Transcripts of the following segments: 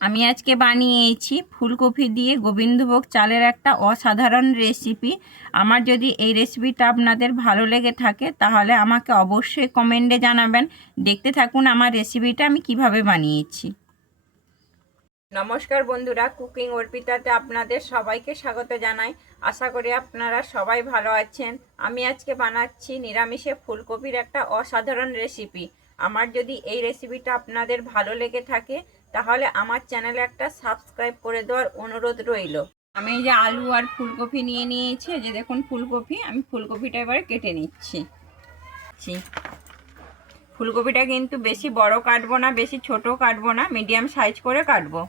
আমি আজকে বানিয়েছি ফুলকপি দিয়ে গোবিন্দভোগ চালের একটা অসাধারণ রেসিপি আমার যদি এই রেসিপিটা আপনাদের ভালো লেগে থাকে, তাহলে আমাকে অবশ্যই কমেন্টে জানাবেন। দেখতে থাকুন আমার রেসিপিটা আমি কীভাবে বানিয়েছি। নমস্কার বন্ধুরা কুকিং অর্পিতাতে আপনাদের সবাইকে স্বাগত জানাই। আশা করি আপনারা সবাই ভালো আছেন। আমি আজকে বানাচ্ছি নিরামিষে ফুলকপির একটা অসাধারণ রেসিপি আমার যদি এই রেসিপিটা আপনাদের ভালো লেগে থাকে তাহলে আমার চ্যানেলে একটা সাবস্ক্রাইব করে দেওয়ার অনুরোধ রইল। আমি এই যে আলু আর ফুলকপি নিয়ে নিয়েছি যে দেখুন ফুলকপি, আমি ফুলকপিটা এবারে কেটে নিচ্ছি। ফুলকপিটা কিন্তু বেশি বড় কাটবো না, বেশি ছোট কাটবো না, মিডিয়াম সাইজ করে কাটবো।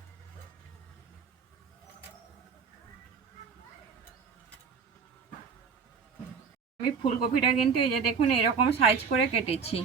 আমি ফুলকপিটা কিন্তু এই যে দেখুন এরকম সাইজ করে কেটেছি।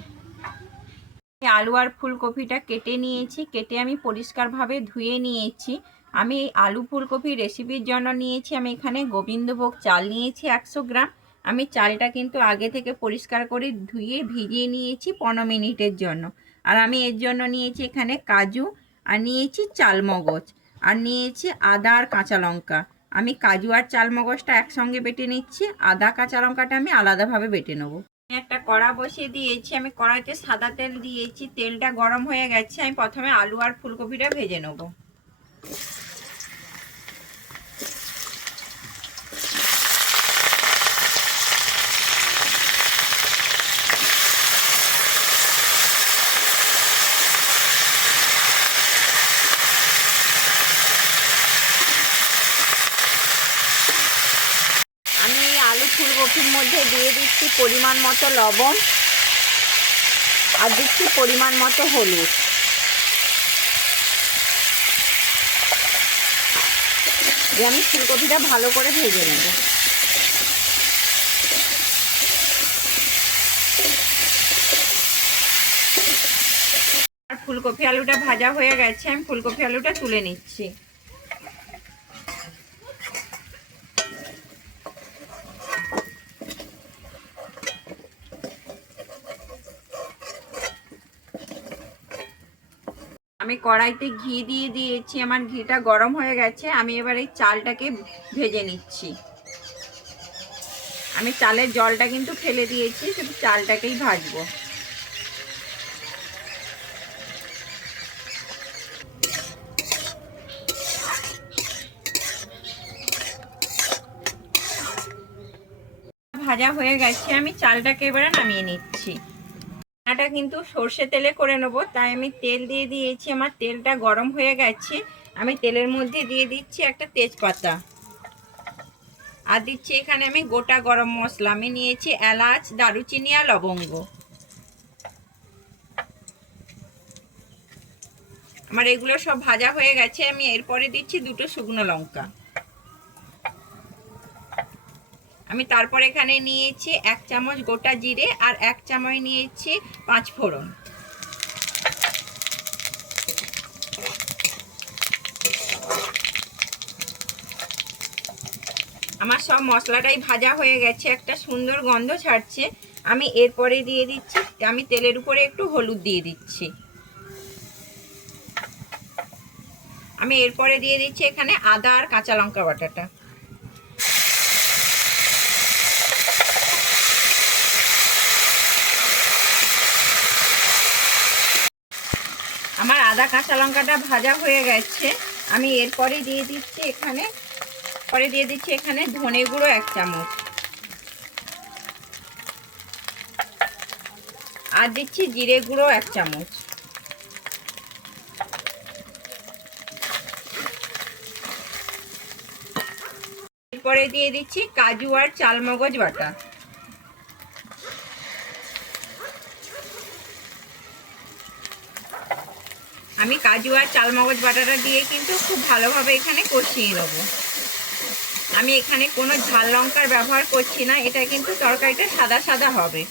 আলু আর ফুলকপিটা কেটে নিয়েছি, কেটে আমি পরিষ্কারভাবে ধুয়ে নিয়েছি। আমি এই আলু ফুলকপি রেসিপির জন্য নিয়েছি, আমি এখানে গোবিন্দভোগ চাল নিয়েছি একশো গ্রাম। আমি চালটা কিন্তু আগে থেকে পরিষ্কার করে ধুয়ে ভিজিয়ে নিয়েছি পনেরো মিনিটের জন্য। আর আমি এর জন্য নিয়েছি এখানে কাজু, আর নিয়েছি চালমগজ, আর নিয়েছি আদা আর কাঁচা লঙ্কা। আমি কাজু আর চালমগজটা একসঙ্গে বেটে নিচ্ছি, আদা, কাঁচা লঙ্কাটা আমি আলাদাভাবে বেটে নেব। একটা কড়া বসিয়ে দিয়েছি, আমি কড়াইতে সাদা তেল দিয়েছি, তেলটা গরম হয়ে গেছে, আমি প্রথমে আলু আর ফুলকপিটা ভেজে নেব আমি এই আলু ফুলকপির মধ্যে দিয়ে দিচ্ছি পরিমাণ মতো লবণ আর দিচ্ছি পরিমাণ মতো হলুদ। দিয়ে আমি ফুলকপিটা ভালো করে ভেজে নেব। আর ফুলকপি আলুটা ভাজা হয়ে গেছে, আমি ফুলকপি আলুটা তুলে নিচ্ছি। আমি কড়াইতে ঘি দিয়ে দিয়েছি, আমার ঘিটা গরম হয়ে গেছে, আমি এবার এই চালটাকে ভেজে নিচ্ছি। আমি চালের জলটা কিন্তু ফেলে দিয়েছি, শুধু চালটাকেই ভাজবো। ভাজা হয়ে গেছে, আমি চালটাকে এবারে নামিয়ে নিচ্ছি। রান্নাটা কিন্তু সর্ষে তেলে করে নেব। তাই আমি তেল দিয়ে দিয়েছি। আমার তেলটা গরম হয়ে গেছে। আমি তেলের মধ্যে দিয়ে দিচ্ছি একটা তেজপাতা। আর দিচ্ছি এখানে আমি গোটা গরম মশলা। আমি নিয়েছি এলাচ, দারুচিনি আর লবঙ্গ। আমার এগুলো সব ভাজা হয়ে গেছে। আমি এরপরে দিচ্ছি দুটো শুকনো লঙ্কা। আমি তারপর এখানে নিয়েছি এক চামচ গোটা জিরে আর এক চামচ নিয়েছি পাঁচ ফোড়ন। আমার সব মশলাটাই ভাজা হয়ে গেছে, একটা সুন্দর গন্ধ ছাড়ছে। আমি এরপরে দিয়ে দিচ্ছি, আমি তেলের উপরে একটু হলুদ দিয়ে দিচ্ছি। আমি এরপরে দিয়ে দিচ্ছি এখানে আদা আর কাঁচা লঙ্কা বাটাটা আমার আদা, কাঁচা লঙ্কাটা ভাজা হয়ে গেছে। আমি এরপরে দিয়ে দিচ্ছি এখানে, পরে দিয়ে দিচ্ছি এখানে ধনে গুঁড়ো এক চামচ। আর দিচ্ছি জিরে গুঁড়ো এক চামচ। এরপরে দিয়ে দিচ্ছি কাজু আর চালমগজ বাটা। আমি কাজু আর চালমগজ বাটাটা দিয়ে কিন্তু খুব ভালোভাবে এখানে কষিয়ে নেব। আমি এখানে কোনো ঝাল লঙ্কার ব্যবহার করছি না, এটা কিন্তু তরকারিটা সাদা সাদা হবে।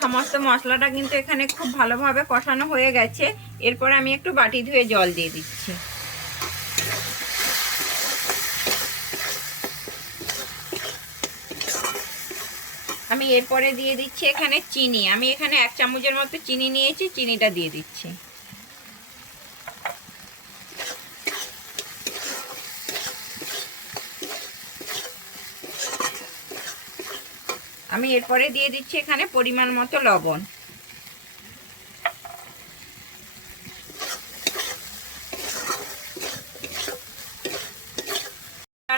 সমস্ত মশলাটা কিন্তু এখানে খুব ভালোভাবে কষানো হয়ে গেছে। এরপর আমি একটু বাটি ধুয়ে জল দিয়ে দিচ্ছি। এরপরে দিয়ে দিচ্ছি এখানে চিনি। আমি এখানে এক চামচের মতো চিনি নিয়েছি, চিনিটা দিয়ে দিচ্ছি। আমি এরপরে দিয়ে দিচ্ছি এখানে পরিমাণ মতো লবণ।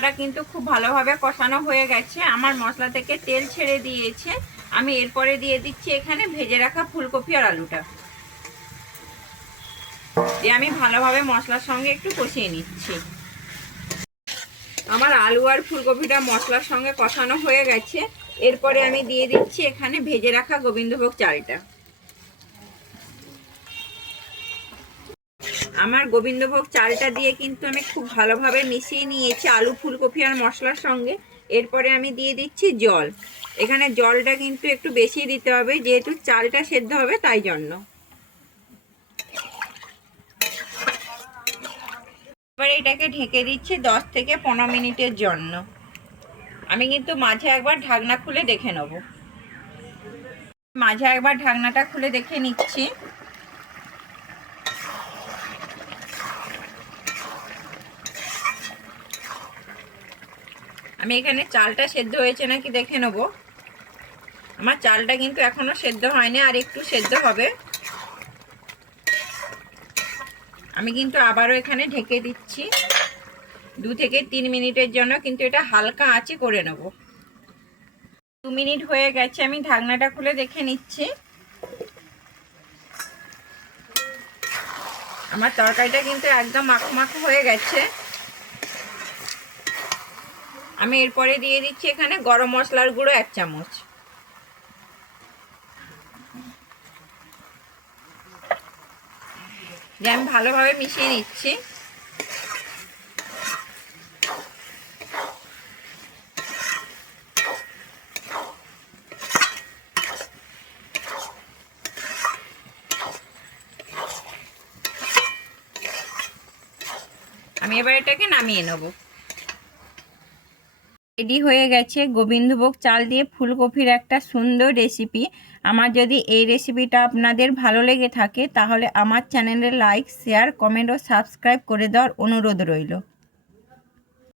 মশলাটা কিন্তু খুব ভালোভাবে কষানো হয়ে গেছে। আমার মশলা থেকে তেল ছেড়ে দিয়েছে। আমি এরপরে দিয়ে দিচ্ছি এখানে ভেজে রাখা ফুলকপি আর আলুটা। দিয়ে আমি ভালোভাবে মশলার সঙ্গে একটু কষিয়ে নিচ্ছি। আমার আলু আর ফুলকপিটা মশলার সঙ্গে কষানো হয়ে গেছে। এরপরে আমি দিয়ে দিচ্ছি এখানে ভেজে রাখা গোবিন্দভোগ চালটা। আমার গোবিন্দভোগ চালটা দিয়ে কিন্তু আমি খুব ভালোভাবে মিশিয়ে নিয়েছি আলু, ফুলকপি আর মশলার সঙ্গে। এরপরে আমি দিয়ে দিচ্ছি জল। এখানে জলটা কিন্তু একটু বেশি দিতে হবে, যেহেতু চালটা সেদ্ধ হবে তাই জন্য। এবার এটাকে ঢেকে দিচ্ছি দশ থেকে পনেরো মিনিটের জন্য। আমি কিন্তু মাঝে একবার ঢাকনা খুলে দেখে নেব। মাঝে একবার ঢাকনাটা খুলে দেখে নিচ্ছি। আমি এখানে চালটা সেদ্ধ হয়েছে নাকি দেখে নেব। আমার চালটা কিন্তু এখনও সেদ্ধ হয়নি, আর একটু সেদ্ধ হবে। আমি কিন্তু আবারও এখানে ঢেকে দিচ্ছি। দু থেকে তিন মিনিটের জন্য কিন্তু এটা হালকা আঁচে করে নেব। দু মিনিট হয়ে গেছে, আমি ঢাকনাটা খুলে দেখে নিচ্ছি। আমার তরকারিটা কিন্তু একদম মাখমাখ হয়ে গেছে। আমি এরপরে দিয়ে দিচ্ছি এখানে গরম মশলার গুঁড়ো এক চামচ। যে আমি ভালোভাবে মিশিয়ে নিচ্ছি। আমি এবার এটাকে নামিয়ে নেব। রেডি হয়ে গেছে। গোবিন্দভোগ চাল দিয়ে ফুলকপির একটা সুন্দর রেসিপি আমার যদি এই রেসিপিটা আপনাদের ভালো লেগে থাকে, তাহলে আমার চ্যানেলে লাইক শেয়ার কমেন্ট ও সাবস্ক্রাইব করে দেওয়ার অনুরোধ রইল।